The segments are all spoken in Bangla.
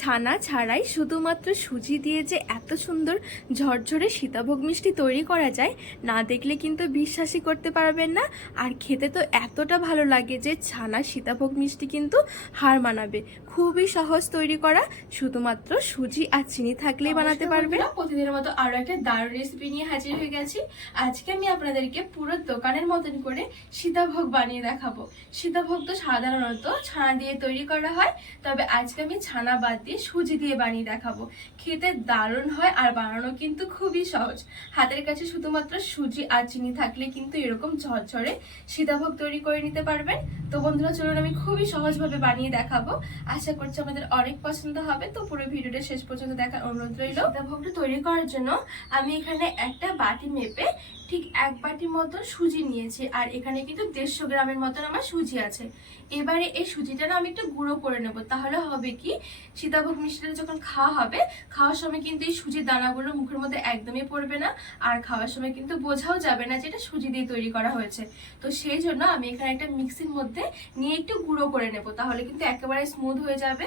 ছানা ছাড়াই শুধুমাত্র সুজি দিয়ে যে এত সুন্দর ঝরঝরে সীতাভোগ মিষ্টি তৈরি করা যায়, না দেখলে কিন্তু বিশ্বাসই করতে পারবেন না। আর খেতে তো এতটা ভালো লাগে যে ছানা সীতাভোগ মিষ্টি কিন্তু হার মানাবে। খুবই সহজ তৈরি করা শুধুমাত্র সুজি আর চিনি থাকলেই বানাতে পারবে। প্রতিদিনের মতো আরও একটা দারুণ রেসিপি নিয়ে হাজির হয়ে গেছি। আজকে আমি আপনাদেরকে পুরো দোকানের মতন করে সীতাভোগ বানিয়ে দেখাবো। সীতাভোগ তো সাধারণত ছানা দিয়ে তৈরি করা হয় তবে আজকে আমি ছানা বাদ দিয়ে সুজি দিয়ে বানিয়ে দেখাবো। খেতে দারুণ হয় আর বানানো কিন্তু খুবই সহজ। হাতের কাছে শুধুমাত্র সুজি আর চিনি থাকলে কিন্তু এরকম ঝরঝরে সীতাভোগ তৈরি করে নিতে পারবেন। তো বন্ধুরা চলুন আমি খুবই সহজভাবে বানিয়ে দেখাবো। আশা করছি আমাদের অনেক পছন্দ হবে। তো পুরো ভিডিওটা শেষ পর্যন্ত দেখার অনুরোধ রইল। সীতাভোগটা তৈরি করার জন্য আমি এখানে একটা বাটি মেপে ঠিক এক বাটির মতন সুজি নিয়েছি। আর এখানে কিন্তু দেড়শো গ্রামের মতন আমার সুজি আছে। এবারে এই সুজিটা না আমি একটু গুঁড়ো করে নেব। তাহলে হবে কি সীতাভোগ মিষ্টিটা যখন খাওয়া হবে, খাওয়ার সময় কিন্তু এই সুজির দানাগুলো মুখের মধ্যে একদমই পড়বে না। আর খাওয়ার সময় কিন্তু বোঝাও যাবে না যে এটা সুজি দিয়ে তৈরি করা হয়েছে। তো সেই জন্য আমি এখানে একটা মিক্সির মধ্যে নিয়ে একটু গুঁড়ো করে নেব। তাহলে কিন্তু একেবারে স্মুথ হয়ে যাবে।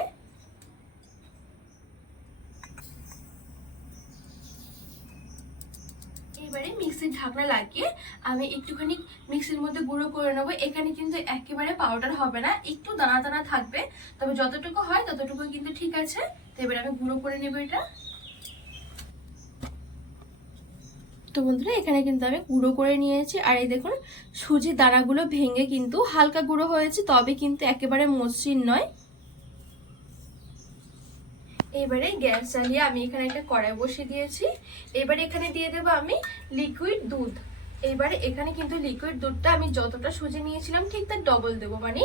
এবারে মিক্সির ঢাকনা লাগিয়ে আমি একটুখানি মিক্সির মধ্যে গুঁড়ো করে নেব। এখানে কিন্তু একেবারে পাউডার হবে না, একটু দানা দানা থাকবে। তবে যতটুকু হয় ততটুকু কিন্তু ঠিক আছে। তো এবারে আমি গুঁড়ো করে নেব এটা। তো বন্ধুরা, এখানে কিন্তু আমি গুঁড়ো করে নিয়েছি। আর এই দেখুন সুজির দানাগুলো ভেঙে কিন্তু হালকা গুঁড়ো হয়েছে, তবে কিন্তু একেবারে মসৃণ নয়। এবারে গ্যাস জ্বালিয়ে আমি এখানে একটা কড়াই বসিয়ে দিয়েছি। এবারে এখানে দিয়ে দেবো আমি লিকুইড দুধ। এবারে এখানে কিন্তু লিকুইড দুধটা আমি যতটা সুজি নিয়েছিলাম, ঠিক তার ডবল দেবো। মানে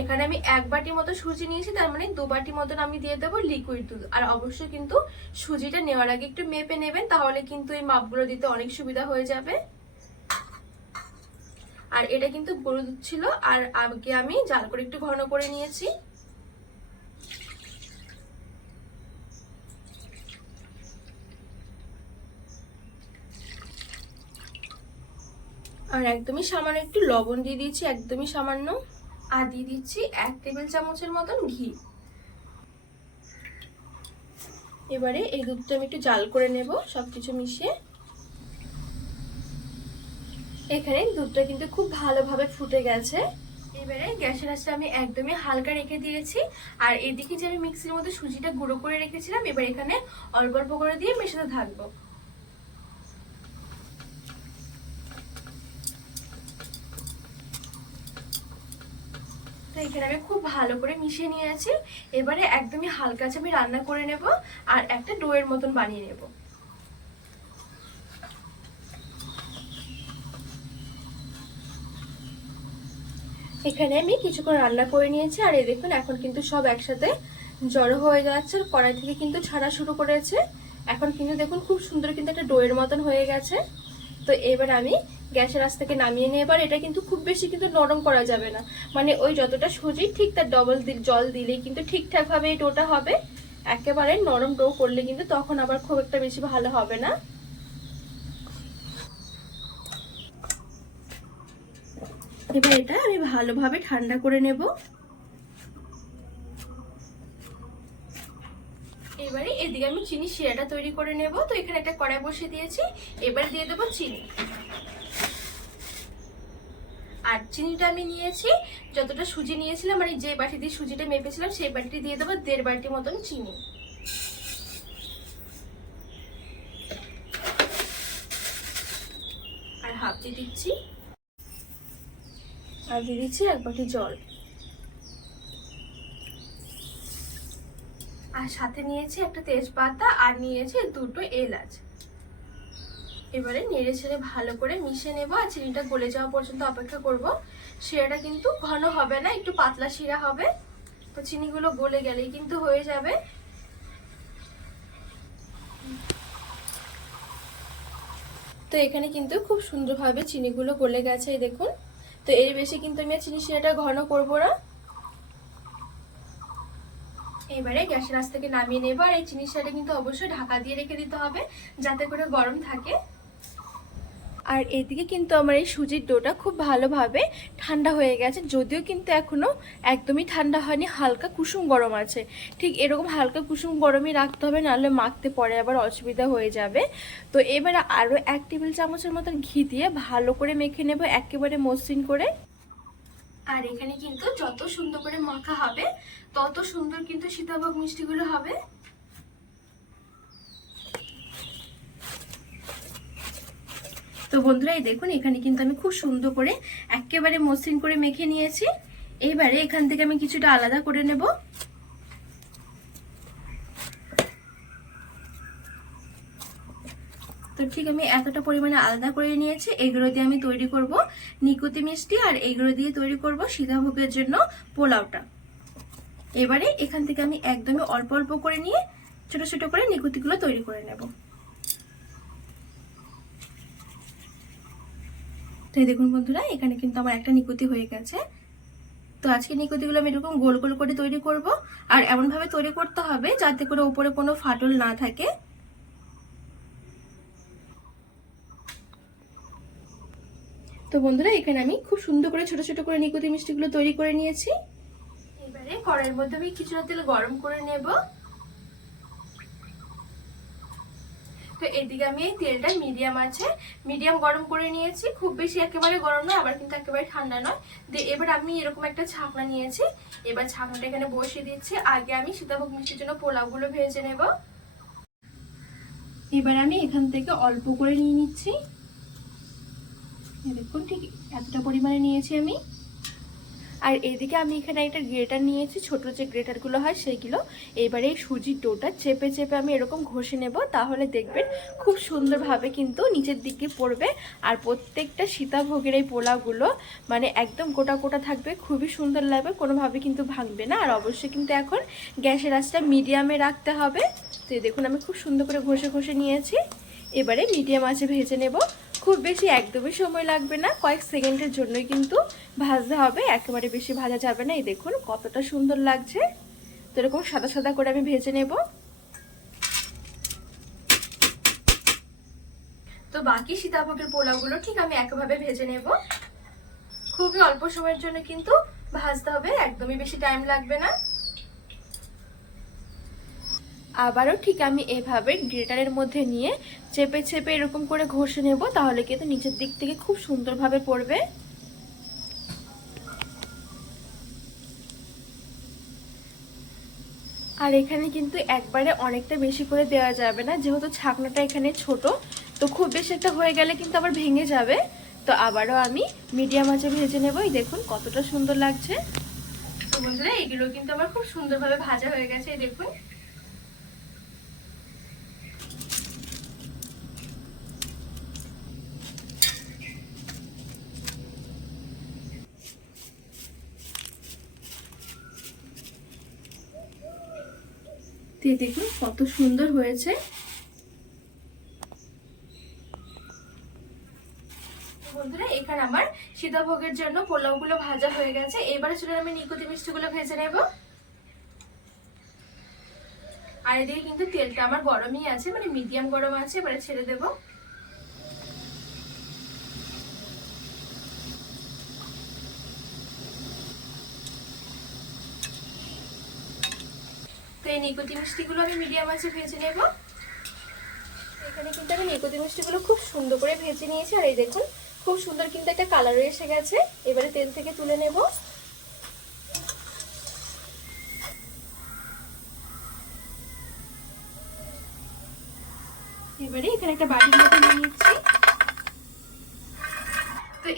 এখানে আমি এক বাটি মতো সুজি নিয়েছি, তার মানে দু বাটি মতন আমি দিয়ে দেবো লিকুইড দুধ। আর অবশ্যই কিন্তু সুজিটা নেওয়ার আগে একটু মেপে নেবেন, তাহলে কিন্তু এই মাপগুলো দিতে অনেক সুবিধা হয়ে যাবে। আর এটা কিন্তু গরু দুধ ছিল, আর আগে আমি জাল করে একটু ঘন করে নিয়েছি। আর একদমই সামান্য একটু লবণ দিয়ে দিয়েছি, একদমই সামান্য। আর দিয়ে দিচ্ছি এক টেবিল চামচের মতন ঘি। এবারে এই দুধটা আমি একটু জাল করে নেব সব কিছু মিশিয়ে। এখানে দুধটা কিন্তু খুব ভালোভাবে ফুটে গেছে। এবারে গ্যাসের আঁচটা আমি একদমই হালকা রেখে দিয়েছি। আর এদিকে যে আমি মিক্সির মধ্যে সুজিটা গুঁড়ো করে রেখেছিলাম, এবার এখানে অল্প অল্প করে দিয়ে মেশাতে থাকব। এখানে আমি খুব ভালো করে মিশিয়ে নিয়েছি। এবারে একদমই হালকা আছে, আমি রান্না করে নেব আর একটা ডোয়ের মতন বানিয়ে নেব। এখানে আমি কিছুক্ষণ রান্না করে নিয়েছি আর এই দেখুন, এখন কিন্তু সব একসাথে জড়ো হয়ে যাচ্ছে আর কড়াই থেকে কিন্তু ছাড়া শুরু করেছে। এখন কিন্তু দেখুন, খুব সুন্দর কিন্তু একটা ডোয়ের মতন হয়ে গেছে। তো এবার আমি গ্যাসের আঁচ থেকে নামিয়ে নিয়ে এবার এটা কিন্তু খুব বেশি কিন্তু নরম করা যাবে না। মানে ওই যতটা সুজি ঠিক তার ডবল জল দিলেই কিন্তু ঠিকঠাকভাবে এই ডোটা হবে। একেবারে নরম ডো করলে কিন্তু তখন আবার খুব একটা বেশি ভালো হবে না। এবার এটা আমি ভালোভাবে ঠান্ডা করে নেব। এবারে এদিকে আমি চিনি শিরাটা তৈরি করে নেব। তো এখানে একটা কড়াই বসিয়ে দিয়েছি। এবার দিয়ে দেবো চিনি। আর চিনিটা আমি নিয়েছি, যতটা সুজি নিয়েছিলাম মানে যে বাটি দিয়ে সুজিটা মেপেছিলাম, সেই বাটিটি দিয়ে দেবো দেড় বাটি মতন চিনি। আর হাফ দিয়ে দিচ্ছি। আর দিয়ে দিচ্ছি এক বাটি জল। আর সাথে নিয়েছি একটা তেজপাতা আর নিয়েছি দুটো এলাচ। এবারে নেড়ে ছেড়ে ভালো করে মিশিয়ে নেব আর চিনিটা গলে যাওয়া পর্যন্ত অপেক্ষা করব। শিরাটা কিন্তু ঘন হবে না, একটু পাতলা শিরা হবে। তো চিনিগুলো গলে গেলেই কিন্তু হয়ে যাবে। তো এখানে কিন্তু খুব সুন্দরভাবে চিনিগুলো গলে গেছে দেখুন। তো এর বেশি কিন্তু আমি চিনি শিরাটা ঘন করব না। এবারে গ্যাসের আঁচ থেকে নামিয়ে নেব। আর এই চিনির শিরাটা কিন্তু অবশ্যই ঢাকা দিয়ে রেখে দিতে হবে, যাতে করে গরম থাকে। আর এদিকে কিন্তু আমার এই সুজির ডোটা খুব ভালোভাবে ঠান্ডা হয়ে গেছে, যদিও কিন্তু এখনও একদমই ঠান্ডা হয়নি, হালকা কুসুম গরম আছে। ঠিক এরকম হালকা কুসুম গরমই রাখতে হবে, নাহলে মাখতে পরে আবার অসুবিধা হয়ে যাবে। তো এবারে আরও এক টেবিল চামচের মতন ঘি দিয়ে ভালো করে মেখে নেব, একেবারে মসৃণ করে। আর এখানে কিন্তু যত সুন্দর করে মাখা হবে, তত সুন্দর কিন্তু সীতাভোগ মিষ্টিগুলো হবে। তো বন্ধুরা, এই দেখুন, এখানে কিন্তু আমি খুব সুন্দর করে একেবারে মসৃণ করে মেখে নিয়েছি। এইবারে এখান থেকে আমি কিছুটা আলাদা করে নেব। তো ঠিক আমি এতটা পরিমাণে আলাদা করে নিয়েছি। এগুলো দিয়ে আমি তৈরি করব নিকুতি মিষ্টি আর এগুলো দিয়ে তৈরি করব সীতাভোগের জন্য পোলাওটা। এবারে এখান থেকে আমি একদমই অল্প অল্প করে নিয়ে ছোট ছোট করে নিকুতিগুলো তৈরি করে নেব। তো দেখুন বন্ধুরা, এখানে কিন্তু আমার একটা নিকুতি হয়ে গেছে। তো আজকে নিকুতিগুলো আমি এরকম গোল গোল করে তৈরি করব। আর এমনভাবে তৈরি করতে হবে যাতে করে উপরে কোনো ফাটল না থাকে। তো বন্ধুরা, এখানে আমি খুব সুন্দর করে ছোট ছোট করে নিকুতি মিষ্টিগুলো তৈরি করে নিয়েছি। এবারে কড়াইয়ের মধ্যে আমি কিছুটা তেল গরম করে নেব। তো এদিকে আমি এই তেলটা মিডিয়াম আছে, মিডিয়াম গরম করে নিয়েছি। খুব বেশি একেবারে গরম নয়, আবার কিন্তু একেবারে ঠান্ডা নয়। দিয়ে এবার আমি এরকম একটা ছাকনা নিয়েছি। এবার ছাকনাটা এখানে বসিয়ে দিচ্ছি। আগে আমি সীতাভোগ মিষ্টির জন্য পোলাওগুলো ভেজে নেব। এবার আমি এখান থেকে অল্প করে নিয়ে নিচ্ছি। দেখুন, ঠিক এতটা পরিমাণে নিয়েছি আমি। আর এদিকে আমি এখানে একটা গ্রেটার নিয়েছি, ছোট যে গ্রেটারগুলো হয় সেইগুলো এবারে এই সুজির ডোটা চেপে চেপে আমি এরকম ঘষে নেব, তাহলে দেখবেন খুব সুন্দরভাবে কিন্তু নিচের দিকে পড়বে। আর প্রত্যেকটা সীতাভোগের এই পোলাগুলো মানে একদম গোটা গোটা থাকবে, খুবই সুন্দর লাগবে, কোনোভাবে কিন্তু ভাঙবে না। আর অবশ্যই কিন্তু এখন গ্যাসের আঁচটা মিডিয়ামে রাখতে হবে। তো দেখুন, আমি খুব সুন্দর করে ঘষে ঘষে নিয়েছি। এবারে মিডিয়াম আঁচে ভেজে নেব। খুব বেশি একদমই সময় লাগবে না, কয়েক সেকেন্ডের জন্যই কিন্তু ভাজতে হবে, একেবারে বেশি ভাজা যাবে না। এই দেখুন কতটা সুন্দর লাগছে। তো এরকম সাদা সাদা করে আমি ভেজে নেব। তো বাকি সীতাভোগের পোলাওগুলো ঠিক আমি একভাবে ভেজে নেব। খুবই অল্প সময়ের জন্য কিন্তু ভাজতে হবে, একদমই বেশি টাইম লাগবে না। আবারও ঠিক আমি এভাবে গ্রেটারের মধ্যে নিয়ে চেপে চেপে এরকম করে ঘষে নেব, তাহলে কিন্তু নিচের দিক থেকে খুব সুন্দরভাবে পড়বে। আর এখানে কিন্তু একবারে অনেকটা বেশি করে দেওয়া যাবে না, যেহেতু ছাকনাটা এখানে ছোট, তো খুব বেশি একটা হয়ে গেলে কিন্তু আবার ভেঙে যাবে। তো আবারও আমি মিডিয়াম আঁচে ভেজে নেব, এই দেখুন কতটা সুন্দর লাগছে। তো বন্ধুরা, এগুলো কিন্তু আমার খুব সুন্দরভাবে ভাজা হয়ে গেছে দেখুন। দিয়ে দেখুন কত সুন্দর হয়েছে। বন্ধুরা, এখানে আমার সীতাভোগের জন্য পোলাও গুলো ভাজা হয়ে গেছে। এবারে চলুন আমি নিকুতি মিষ্টিগুলো ভেজে নেব। আর এদিকে কিন্তু তেলটা আমার গরমই আছে মানে মিডিয়াম গরম আছে, এবারে ছেড়ে দেব। নিকুতি মিষ্টিগুলো আমি মিডিয়াম আছে ভেজে নেব। এখানে কিন্তু আমি নিকুতি মিষ্টিগুলো খুব সুন্দর করে ভেজে নিয়েছি। আর এই দেখুন, খুব সুন্দর কিন্তু একটা কালারও এসে গেছে। এবারে তেল থেকে তুলে নেব। এবারে এখানে একটা বাটির মতো নিয়ে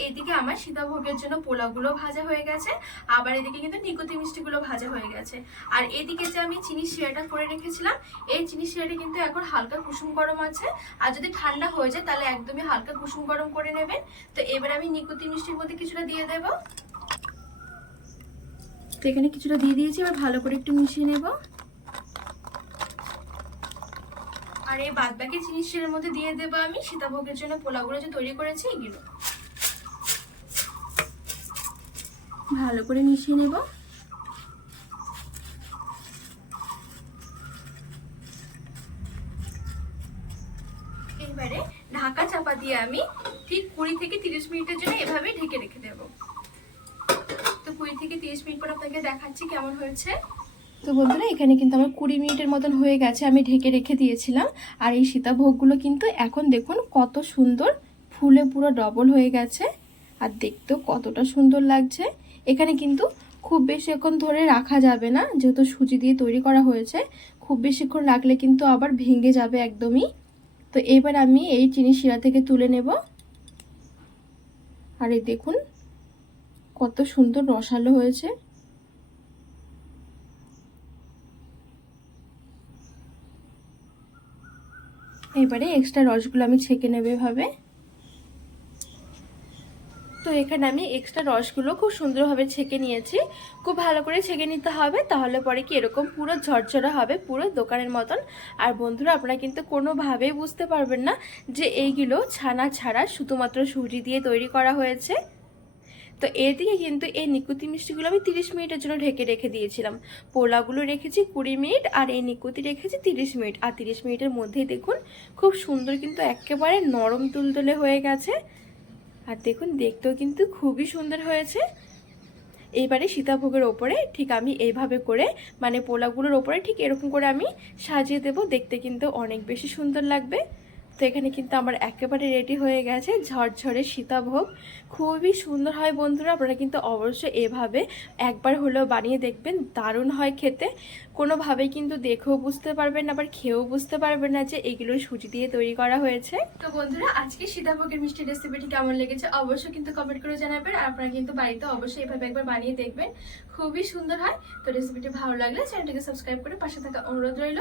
এদিকে আমার সীতাভোগের জন্য পোলাওগুলো ভাজা হয়ে গেছে, আবার এদিকে কিন্তু নিকুতি মিষ্টিগুলো ভাজা হয়ে গেছে। আর এদিকে যে আমি চিনি শিরাটা করে রেখেছিলাম, এই চিনি শিরাটা কিন্তু এখন হালকা কুসুম গরম আছে। আর যদি ঠান্ডা হয়ে যায়, তাহলে একদমই হালকা কুসুম গরম করে নেবেন। তো এবার আমি নিকুতি মিষ্টির মধ্যে কিছুটা দিয়ে দেব। তো এখানে কিছুটা দিয়ে দিয়েছি, এবার ভালো করে একটু মিশিয়ে নেব। আর এই বাদবাকি জিনিসের মধ্যে দিয়ে দেবো আমি। সীতাভোগের জন্য পোলাওগুলো যে তৈরি করেছি, এগুলো। ভালো করে মিশিয়ে নেব। এবারে ঢাকা চাপা দিয়ে আমি ঠিক কুড়ি থেকে তিরিশ মিনিটের জন্য এভাবে ঢেকে রেখে দেবো। তো কুড়ি থেকে তিরিশ মিনিট পর আপনাকে দেখাচ্ছি কেমন হয়েছে। তো বন্ধুরা, এখানে কিন্তু আমার কুড়ি মিনিটের মতন হয়ে গেছে, আমি ঢেকে রেখে দিয়েছিলাম। আর এই সীতাভোগগুলো কিন্তু এখন দেখুন কত সুন্দর, ফুলে পুরো ডবল হয়ে গেছে। আর দেখতেও কতটা সুন্দর লাগছে। এখানে কিন্তু খুব বেশিক্ষণ ধরে রাখা যাবে না, যেহেতু সুজি দিয়ে তৈরি করা হয়েছে। খুব বেশিক্ষণ রাখলে কিন্তু আবার ভেঙে যাবে একদমই। তো এবার আমি এই চিনি শিরা থেকে তুলে নেব। আর এই দেখুন, কত সুন্দর রসালো হয়েছে। এবারে এক্সট্রা রসগুলো আমি ছেঁকে নেবে এভাবে। তো এখানে আমি এক্সট্রা রসগুলো খুব সুন্দরভাবে ছেঁকে নিয়েছি। খুব ভালো করে ছেঁকে নিতে হবে, তাহলে পরে কি এরকম পুরো ঝরঝরা হবে, পুরো দোকানের মতন। আর বন্ধুরা, আপনারা কিন্তু কোনোভাবেই বুঝতে পারবেন না যে এইগুলো ছানা ছাড়া শুধুমাত্র সুজি দিয়ে তৈরি করা হয়েছে। তো এদিকে কিন্তু এই নিকুতি মিষ্টিগুলো আমি তিরিশ মিনিটের জন্য ঢেকে রেখে দিয়েছিলাম। পোলাগুলো রেখেছি কুড়ি মিনিট আর এই নিকুতি রেখেছি তিরিশ মিনিট। আর তিরিশ মিনিটের মধ্যেই দেখুন, খুব সুন্দর কিন্তু একেবারে নরম তুলতুলে হয়ে গেছে। আর দেখুন, দেখতেও কিন্তু খুবই সুন্দর হয়েছে। এইবারে সীতাভোগের ওপরে ঠিক আমি এইভাবে করে মানে পোলাগুলোর ওপরে ঠিক এরকম করে আমি সাজিয়ে দেব। দেখতে কিন্তু অনেক বেশি সুন্দর লাগবে। তো এখানে কিন্তু আমার একেবারে রেডি হয়ে গেছে ঝরঝরে সীতাভোগ। খুবই সুন্দর হয় বন্ধুরা, আপনারা কিন্তু অবশ্যই এভাবে একবার হলেও বানিয়ে দেখবেন, দারুণ হয় খেতে। কোনোভাবেই কিন্তু দেখেও বুঝতে পারবেন না, আবার খেয়েও বুঝতে পারবেন না যে এগুলো সুজি দিয়ে তৈরি করা হয়েছে। তো বন্ধুরা, আজকে সীতাভোগের মিষ্টি রেসিপিটি কেমন লেগেছে অবশ্যই কিন্তু কমেন্ট করে জানাবেন, আর আপনারা কিন্তু বাড়িতে অবশ্যই এভাবে একবার বানিয়ে দেখবেন। খুবই সুন্দর হয়। তো রেসিপিটি ভালো লাগলে চ্যানেলটিকে সাবস্ক্রাইব করে পাশে থাকা অনুরোধ রইল।